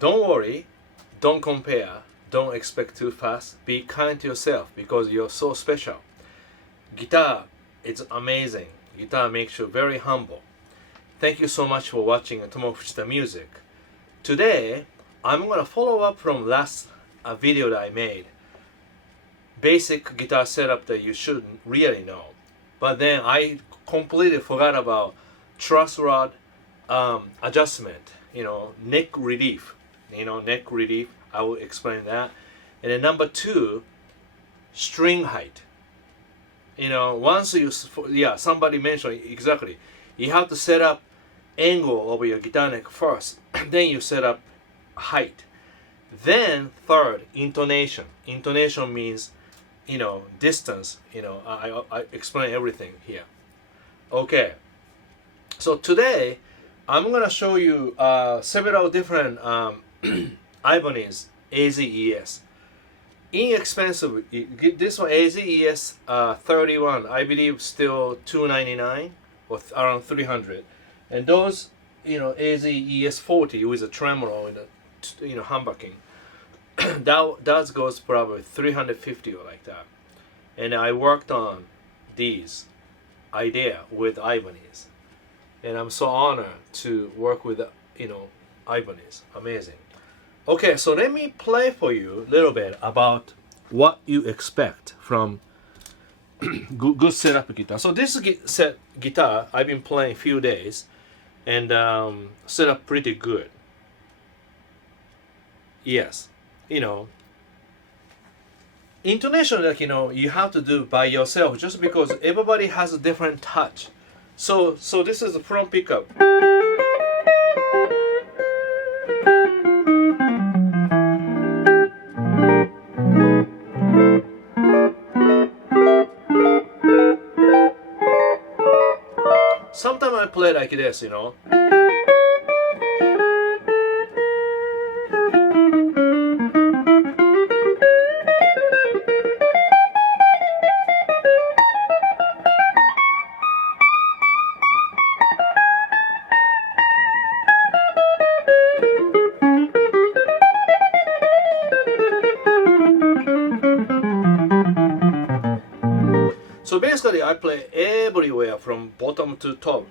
don't worry, don't compare, don't expect too fast. Be kind to yourself because you're so special. Guitar, it's amazing. Guitar makes you very humble. Thank you so much for watching Tomo Fujita Music. Today, I'm gonna follow up from last video that I made. Basic guitar setup that you should really know. But then I completely forgot about truss rod adjustment, neck relief. Neck relief, I will explain that. And then number 2, string height. Once you, somebody mentioned exactly, you have to set up angle of your guitar neck first, then you set up height. Then third, intonation. Intonation means, distance. I explain everything here. Okay, so today I'm gonna show you several different Ibanez AZES. Inexpensive. This one AZES 31, I believe still $299 or around $300. And those, AZES 40 with a tremolo in the humbucking, that goes probably $350 or like that. And I worked on these idea with Ibanez, and I'm so honored to work with Ibanez. Amazing. Okay, so let me play for you a little bit about what you expect from good setup guitar. So this guitar I've been playing a few days and set up pretty good. Yes, intonation, you have to do by yourself just because everybody has a different touch. So this is the front pickup. Sometimes I play like this, So basically I play everywhere from bottom to top.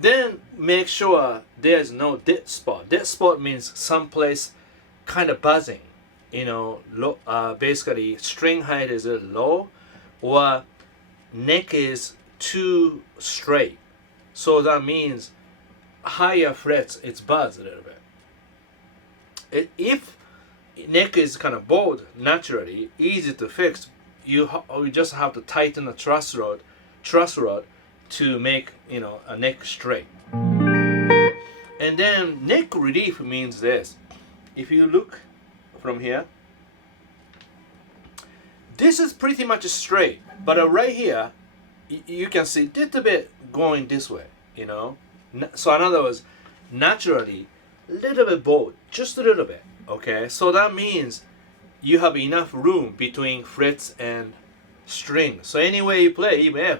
Then make sure there's no dead spot. Dead spot means someplace kind of buzzing. Basically string height is low or neck is too straight. So that means higher frets, it's buzz a little bit. If neck is kind of bowed naturally, easy to fix, you just have to tighten the truss rod to make a neck straight. And then neck relief means this. If you look from here, this is pretty much straight, but right here you can see a little bit going this way, So in other words, naturally, a little bit bowed, just a little bit, okay? So that means you have enough room between frets and string. So any way you play, even F.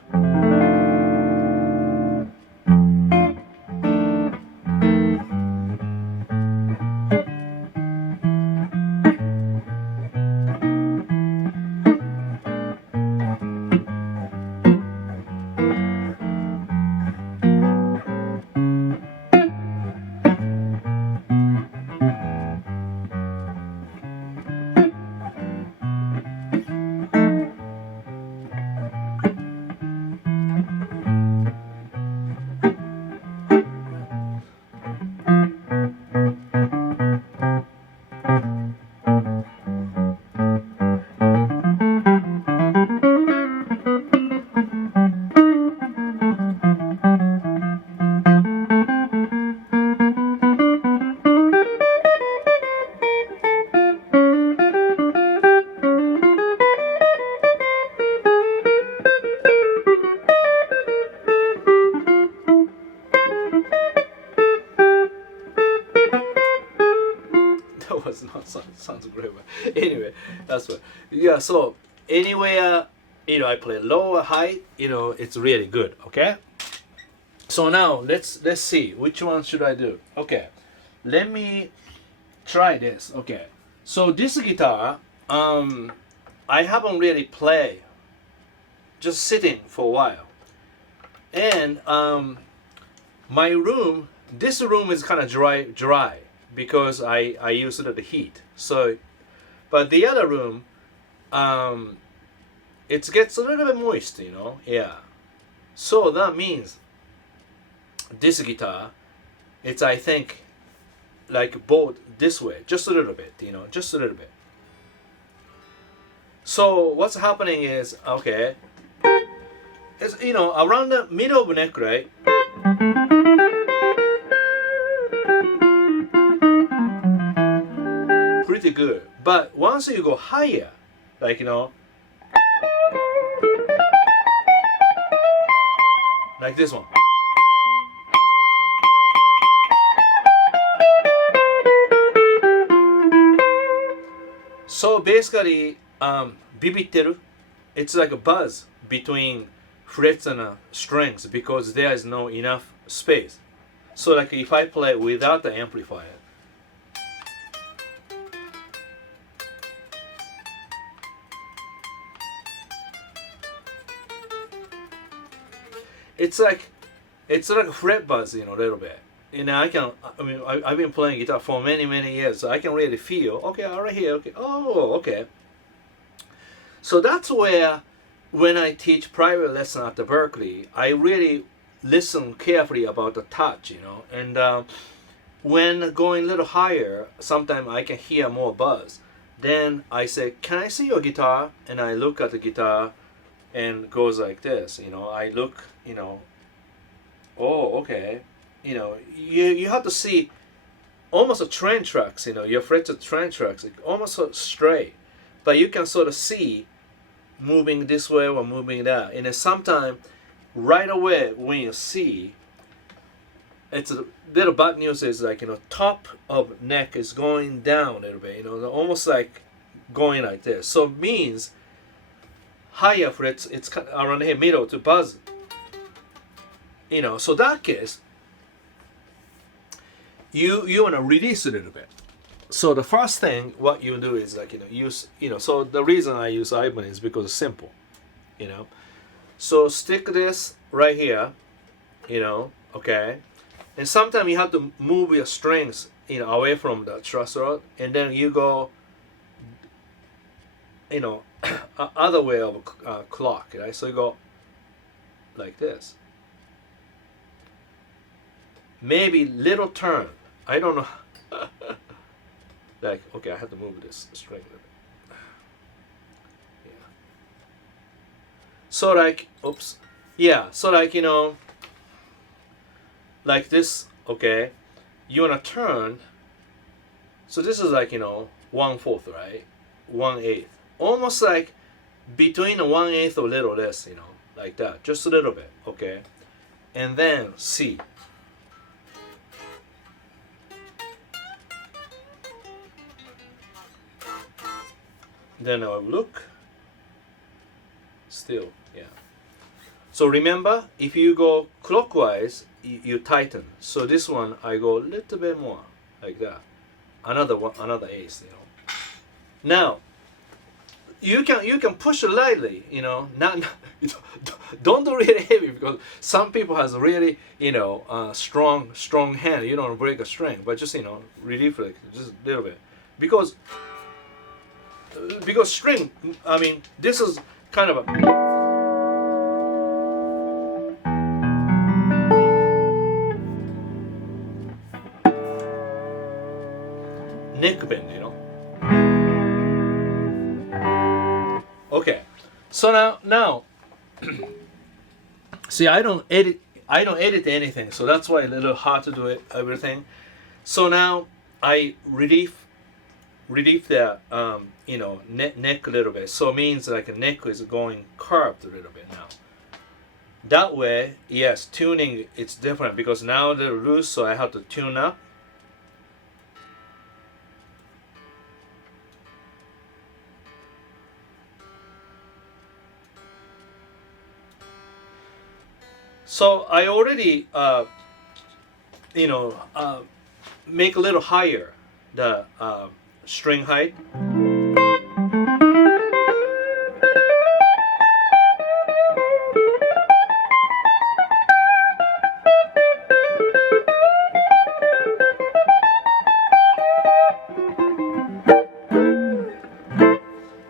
but anyway, that's what. Yeah, so anywhere, I play low or high, it's really good. Okay. So now let's see which one should I do. Okay, let me try this. Okay, so this guitar, I haven't really played, just sitting for a while, and my room, this room is kind of dry because I use the heat. So, but the other room, it gets a little bit moist, yeah. So that means this guitar, it's, I think, like bowed this way, just a little bit, just a little bit. So what's happening is, okay, it's, around the middle of the neck, right? Pretty good. But once you go higher, like, like this one. So basically, bibitteru, it's like a buzz between frets and strings because there is no enough space. So like if I play without the amplifier, it's like a fret buzz, a little bit. I've been playing guitar for many years, so I can really feel, okay, right here, okay, oh, okay. So that's where, when I teach private lesson at the Berkeley, I really listen carefully about the touch, and when going a little higher, sometimes I can hear more buzz. Then I say, can I see your guitar? And I look at the guitar and goes like this, I look, oh, okay. You have to see almost a train tracks, your frets of train tracks, almost sort of straight, but you can sort of see moving this way or moving that. And then sometimes right away when you see, it's a little bad news is like, top of neck is going down a little bit, almost like going like this. So it means higher frets, it's kind of around here, middle to buzz. So that case, you want to release a little bit. So the first thing what you do is like, use, so the reason I use Ivan is because it's simple, So stick this right here, okay. And sometimes you have to move your strings, away from the truss rod, and then you go, other way of a clock, right? So you go like this. Maybe little turn. I don't know. Like, okay, I have to move this string a little bit. Yeah. So like, oops. Yeah, so like, like this, okay. You wanna turn. So this is like, 1/4, right? 1/8. Almost like between a 1/8 or a little less, like that. Just a little bit, okay? And then C. Then I'll look. Still, yeah. So remember, if you go clockwise, you tighten. So this one, I go a little bit more, like that. Another one, another eighth, Now, you can push it lightly, Not don't do really heavy because some people has really, strong hand. You don't break a string, but just relieve it just a little bit because string, this is kind of a neck bend, Okay, so now see, I don't edit anything, so that's why a little hard to do it everything. So now I relieve the neck a little bit. So it means like a neck is going curved a little bit now. That way, yes, tuning it's different because now they're loose, so I have to tune up. So I already you know, make a little higher the string height.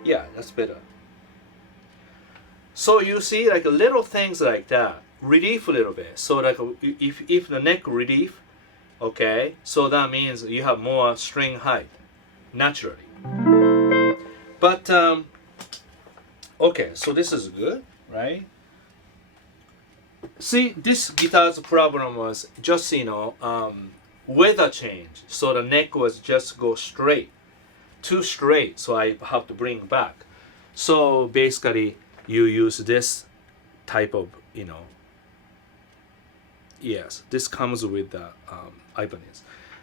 Yeah, that's better. So you see, like little things like that, relief a little bit. So like if the neck relief, okay, so that means you have more string height naturally. But okay, so this is good, right? See, this guitar's problem was just, you know, weather change. So the neck was just go straight, too straight. So I have to bring back. So basically, you use this type of, you know, yes, this comes with the Ibanez.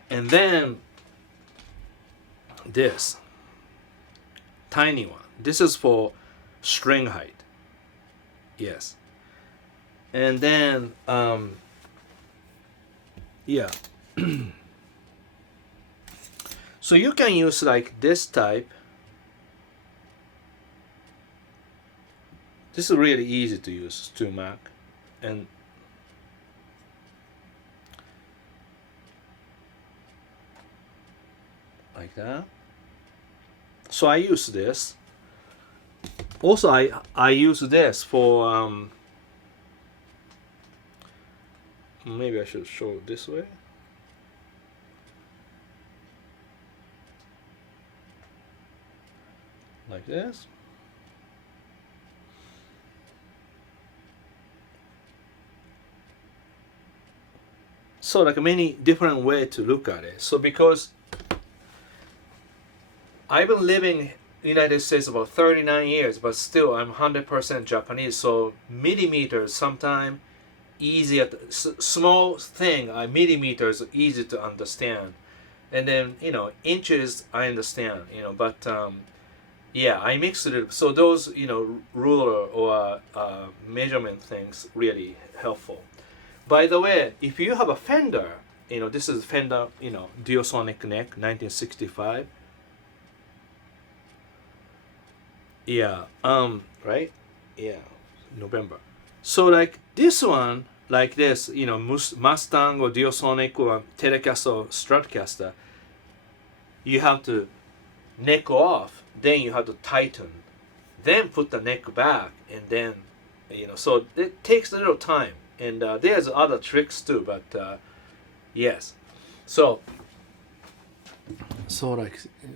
And then this tiny one. This is for string height. Yes. And then yeah. So you can use like this type. This is really easy to use to Mac, and like that. So I use this. Also, I use this for maybe I should show it this way. Like this. So like many different way to look at it. So because I've been living in the United States about 39 years, but still I'm 100% Japanese. So millimeters sometimes easy at small thing. Millimeters are easy to understand, and then you know inches I understand. You know, but yeah, I mix it. So those you know ruler or measurement things really helpful. By the way, if you have a Fender, you know this is Fender, you know Duosonic neck, 1965. Yeah, right? Yeah, November. So like this one, like this, you know, Mustang or Duosonic or Telecaster or Stratocaster, you have to neck off, then you have to tighten, then put the neck back, and then, you know, so it takes a little time. And there's other tricks too, but yes. So like, you know,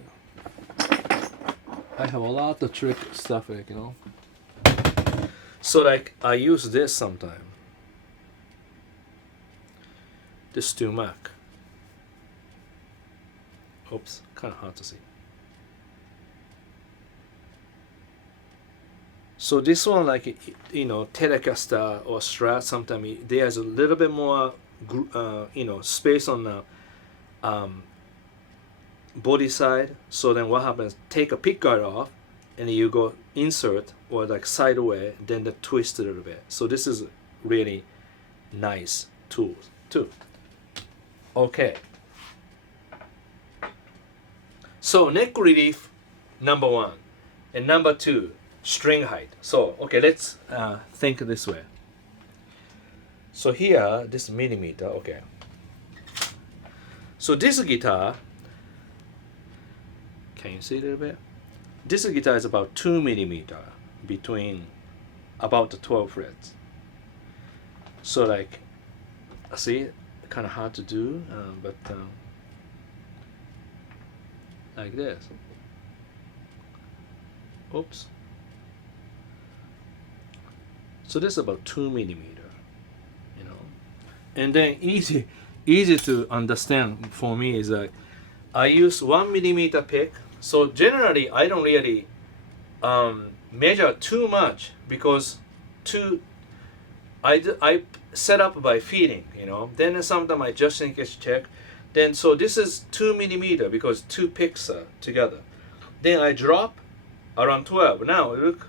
I have a lot of trick stuff, like, you know. So like I use this sometime. This to Mac. Oops, kind of hard to see. So this one, like you know, Telecaster or Strat, sometimes there's a little bit more, you know, space on the body side. So then what happens? Take a pickguard off, and you go insert or like sideways, then the twist a little bit. So this is really nice tool too. Okay. So neck relief, number one, and number two, string height. So okay, let's think this way. So here, this millimeter. Okay. So this guitar, can you see a little bit? This guitar is about 2 millimeter between about the 12 frets. So like, see, kind of hard to do, but like this. Oops. So this is about 2 millimeter, you know. And then easy to understand for me is like, I use 1 millimeter pick. So generally, I don't really measure too much because I set up by feeling, you know. Then sometimes I just in case check. Then so this is 2 millimeter because 2 picks are together. Then I drop around 12. Now look.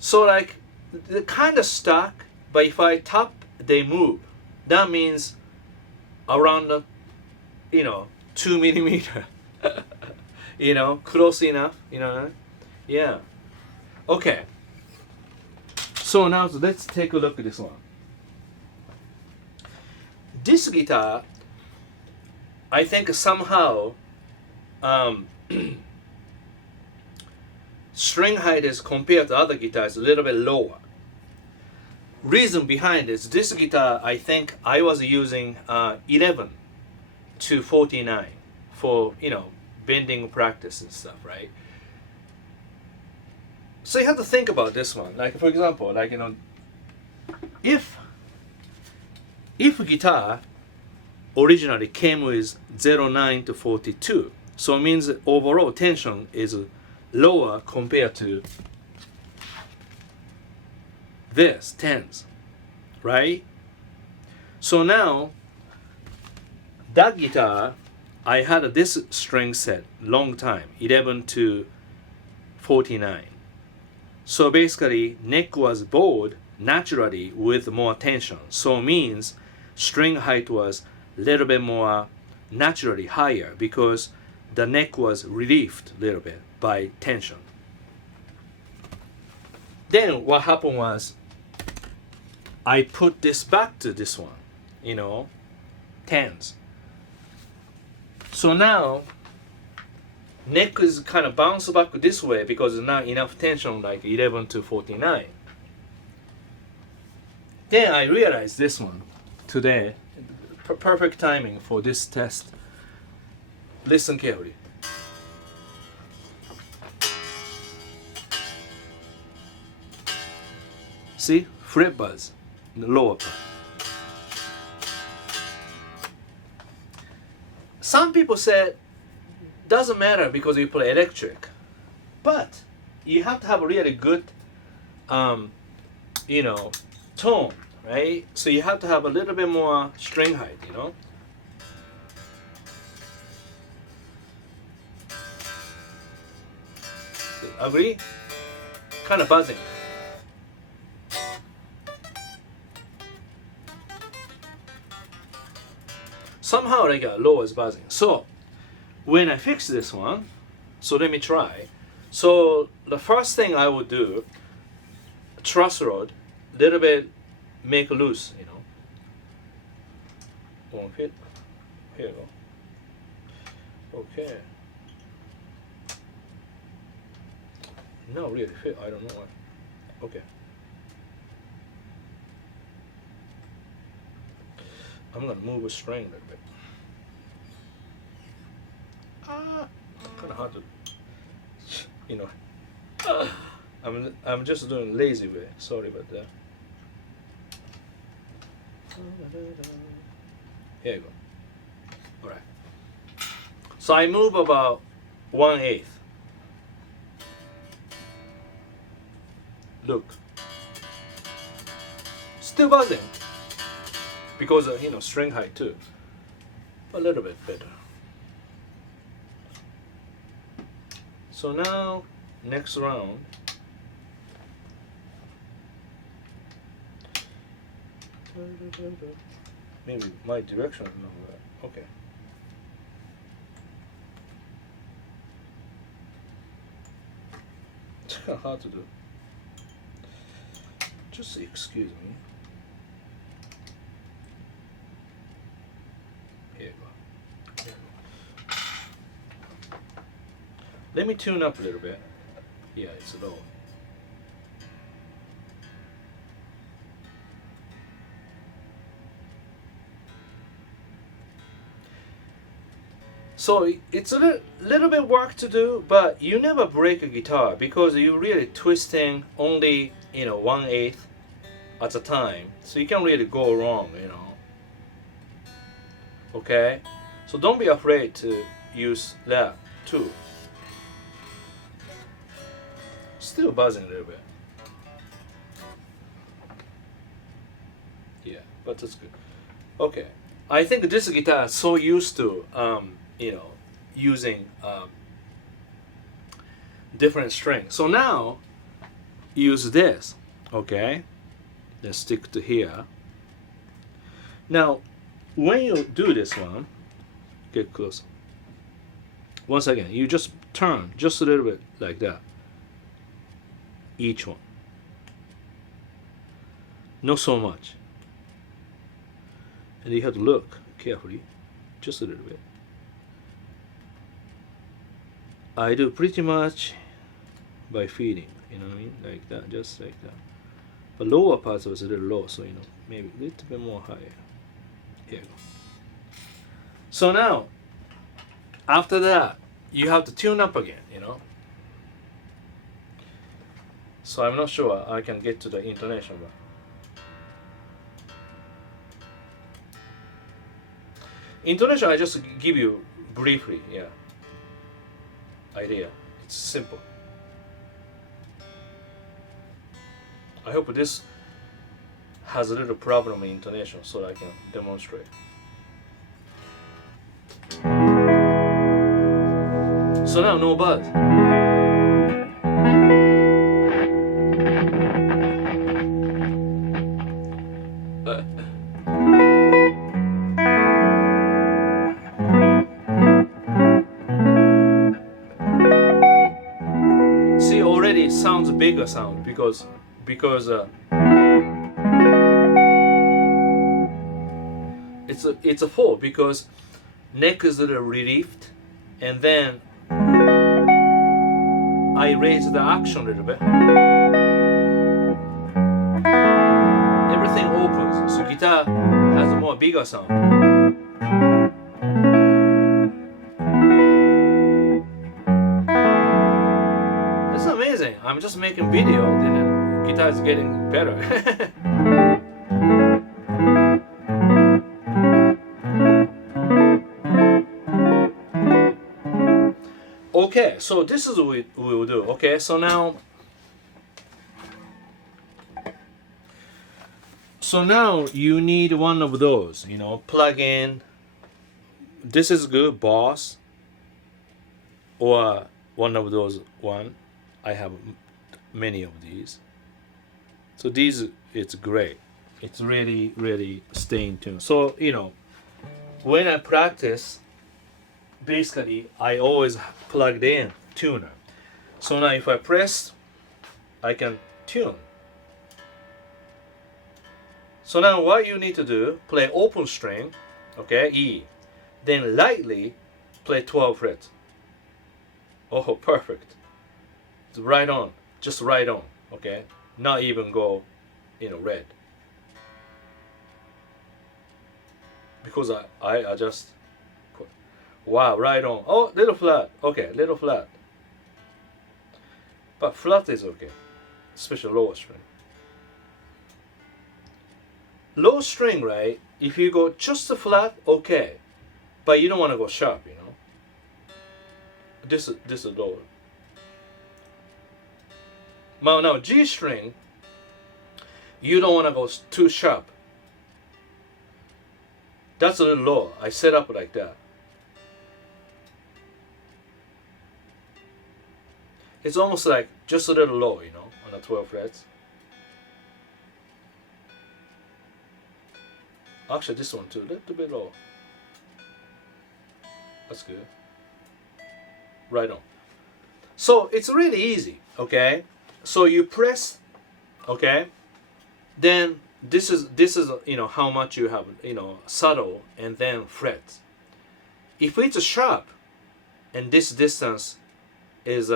So like they're kind of stuck, but if I tap, they move. That means around the, 2 millimeter. Close enough. Yeah. Okay. So now let's take a look at this one. This guitar, I think somehow string height is compared to other guitars a little bit lower. Reason behind this guitar, I think I was using 11 to 49 for bending practice and stuff, right? So you have to think about this one. Like for example, if guitar originally came with 09 to 42, so it means overall tension is lower compared to this 10s, right? So now that guitar, I had this string set long time, 11 to 49. So basically neck was bowed naturally with more tension, so it means string height was a little bit more naturally higher because the neck was relieved a little bit by tension. Then what happened was I put this back to this one, 10s. So now neck is kind of bounced back this way because there's not enough tension, like 11 to 49. Then I realized this one today, perfect timing for this test. Listen carefully. See, fret buzz in the lower part. Some people said doesn't matter because you play electric, but you have to have a really good tone, right? So you have to have a little bit more string height, Agree? Kind of buzzing. Somehow like a low is buzzing. So when I fix this one, so let me try. So the first thing I would do, truss rod, little bit make loose, Won't fit. Here you go. Okay. No, really fit. I don't know why. Okay. I'm gonna move a string a little bit. Kind of hard to, I'm just doing lazy way. Sorry about that. Here you go. All right. So I move about 1/8. Look. Still buzzing. Because of string height too. A little bit better. So now next round, maybe my direction is not right. Okay. It's kind of hard to do. Just excuse me. Here you go. Here you go. Let me tune up a little bit. Yeah, it's low. So it's a little bit work to do, but you never break a guitar because you're really twisting only 1/8 at a time. So you can't really go wrong, Okay? So don't be afraid to use that too. Still buzzing a little bit. Yeah, but that's good. Okay. I think this guitar is so used to using different strings. So now use this. Okay, let's stick to here. Now, when you do this one, get close. Once again, you just turn just a little bit like that. Each one. Not so much. And you have to look carefully, just a little bit. I do pretty much by feeling, you know what I mean? Like that, just like that. But lower parts was a little low, so you know, maybe a little bit more higher. Here you go. So now, after that, you have to tune up again, you know. So I'm not sure I can get to the intonation, but intonation I just give you briefly, yeah. Idea. It's simple. I hope this has a little problem in intonation so I can demonstrate. So now no bud. See, already it sounds bigger sound because it's a 4 because neck is a little relieved, and then I raise the action a little bit. Everything opens, so guitar has a more bigger sound. That's amazing. I'm just making video, then the guitar is getting better. Okay, so this is what we will do. Okay, so now you need one of those, you know, plug in. This is good, Boss, or one of those one. I have many of these. So these, it's great. It's really stay in tune. So, you know, when I practice, basically I always plugged in tuner. So now if I press, I can tune. So now what you need to do, play open string, okay, E, then lightly play 12 frets. Oh, perfect. It's right on, just right on, okay, not even go, you know, red, because I just, wow, right on. Oh, little flat. Okay, little flat. But flat is okay, especially lower string. Low string, right? If you go just a flat, okay, but you don't want to go sharp, you know. This is lower. Now G string, you don't want to go too sharp. That's a little low. I set up like that. It's almost like just a little low, you know, on the 12 frets. Actually, this one too, a little bit low. That's good. Right on. So it's really easy, okay? So you press, okay? Then this is you know how much you have, you know, subtle and then frets. If it's sharp, and this distance is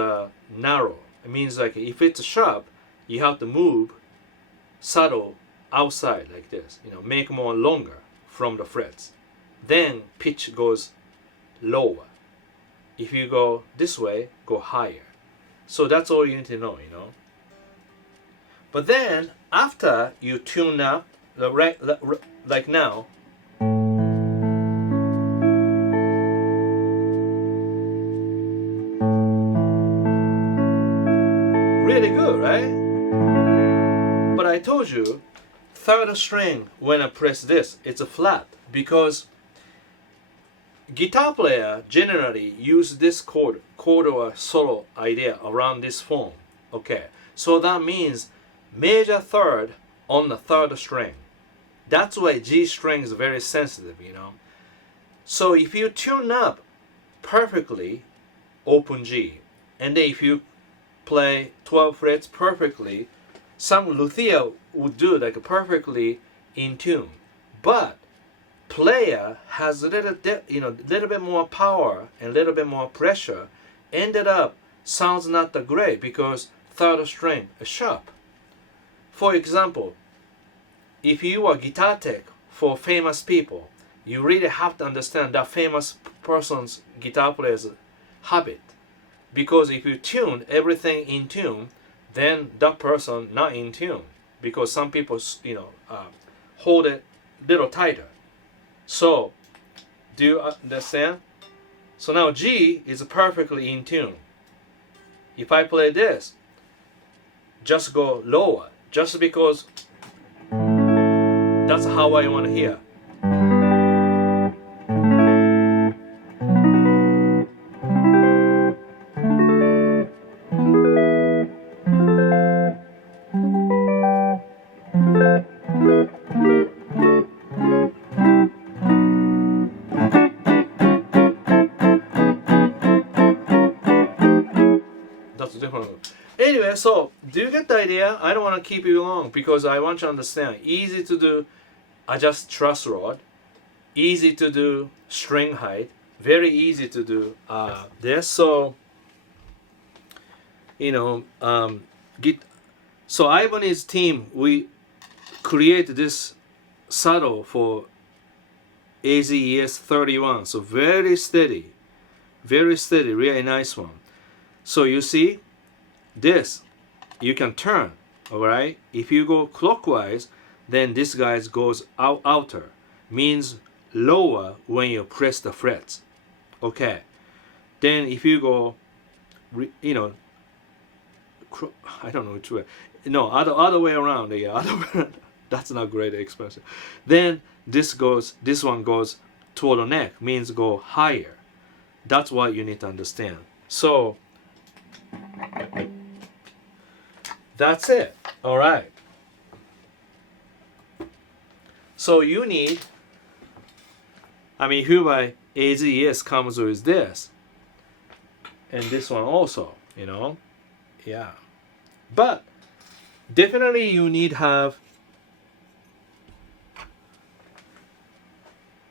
narrow, it means like if it's sharp, you have to move subtle outside like this, you know, make more longer from the frets. Then pitch goes lower. If you go this way, go higher. So that's all you need to know, you know. But then after you tune up, like now, really good, right? But I told you, third string, when I press this, it's a flat, because guitar player generally use this chord or solo idea around this form. Okay, so that means major third on the third string. That's why G string is very sensitive, you know. So if you tune up perfectly, open G, and then if you play 12 frets perfectly, some luthier would do like perfectly in tune. But player has a little bit more power and a little bit more pressure, ended up sounds not that great because third string is sharp. For example, if you are guitar tech for famous people, you really have to understand that famous person's guitar player's habit. Because if you tune everything in tune, then that person not in tune. Because some people, hold it a little tighter. So, do you understand? So now G is perfectly in tune. If I play this, just go lower, just because that's how I want to hear. That's different. Anyway, so do you get the idea? I don't want to keep you long because I want you to understand. Easy to do, adjust truss rod. Easy to do string height. Very easy to do this. So, so Ivan's team, we create this saddle for AZES 31. So very steady, really nice one. So you see, this you can turn, all right? If you go clockwise, then this guy goes outer, means lower when you press the frets. Okay. Then if you go, I don't know which way. No, other way around. Yeah, other way around. That's not great expression. Then this one goes toward the neck, means go higher. That's what you need to understand. So that's it. All right. So you need, here by AZS comes with this. And this one also, Yeah. But definitely you need have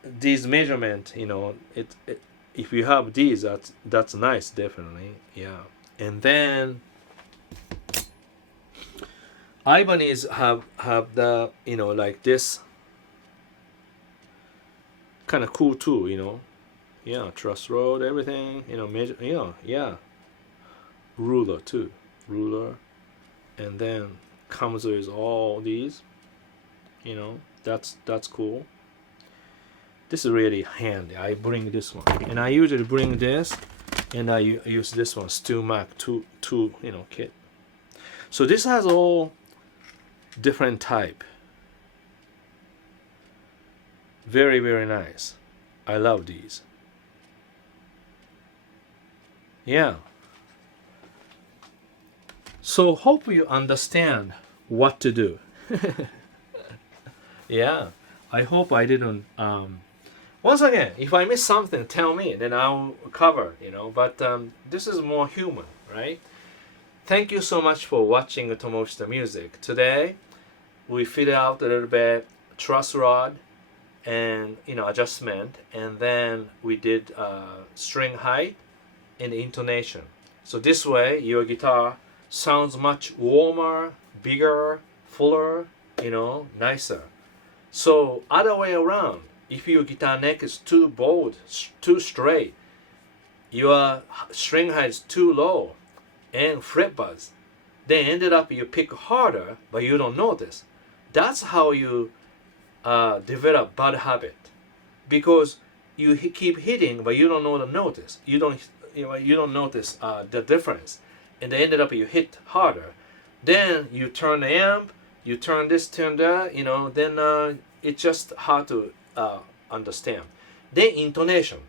these measurement, if you have these, that's nice, definitely. Yeah. And then Ibanez have the like this kind of cool too, yeah, Truss Rod, everything, measure, yeah, ruler too, and then comes with all these, that's cool. This is really handy. I bring this one, and I usually bring this, and I use this one, Stu Mac 2 kit. So this has all different type. Very, very nice. I love these. Yeah. So hope you understand what to do. Yeah. I hope I didn't. Once again, if I miss something, tell me, then I'll cover. But this is more human, right? Thank you so much for watching Tomo's Music. Today, we figured out a little bit truss rod and adjustment, and then we did string height and intonation. So this way, your guitar sounds much warmer, bigger, fuller, nicer. So other way around, if your guitar neck is too bold, too straight, your string height is too low, and fret buzz, then ended up you pick harder, but you don't notice. That's how you develop bad habit, because you keep hitting, but you don't know the notice. You don't notice the difference, and then ended up you hit harder. Then you turn the amp, you turn this, turn that. Then it's just hard to understand. Then intonation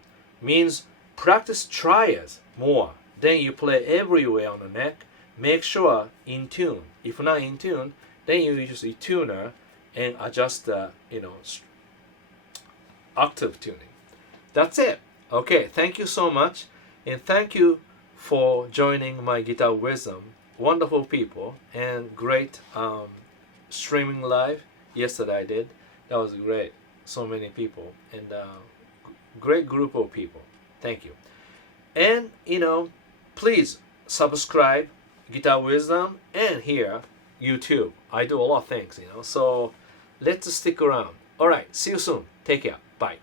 means practice triads more. Then you play everywhere on the neck. make sure in tune. If not in tune, then you use a tuner and adjust the octave tuning. That's it. Okay, thank you so much, and thank you for joining my Guitar Wisdom. Wonderful people and great streaming live yesterday I did. That was great. So many people and great group of people. Thank you. And please subscribe Guitar Wisdom and here YouTube. I do a lot of things, so let's stick around. All right, see you soon. Take care. Bye.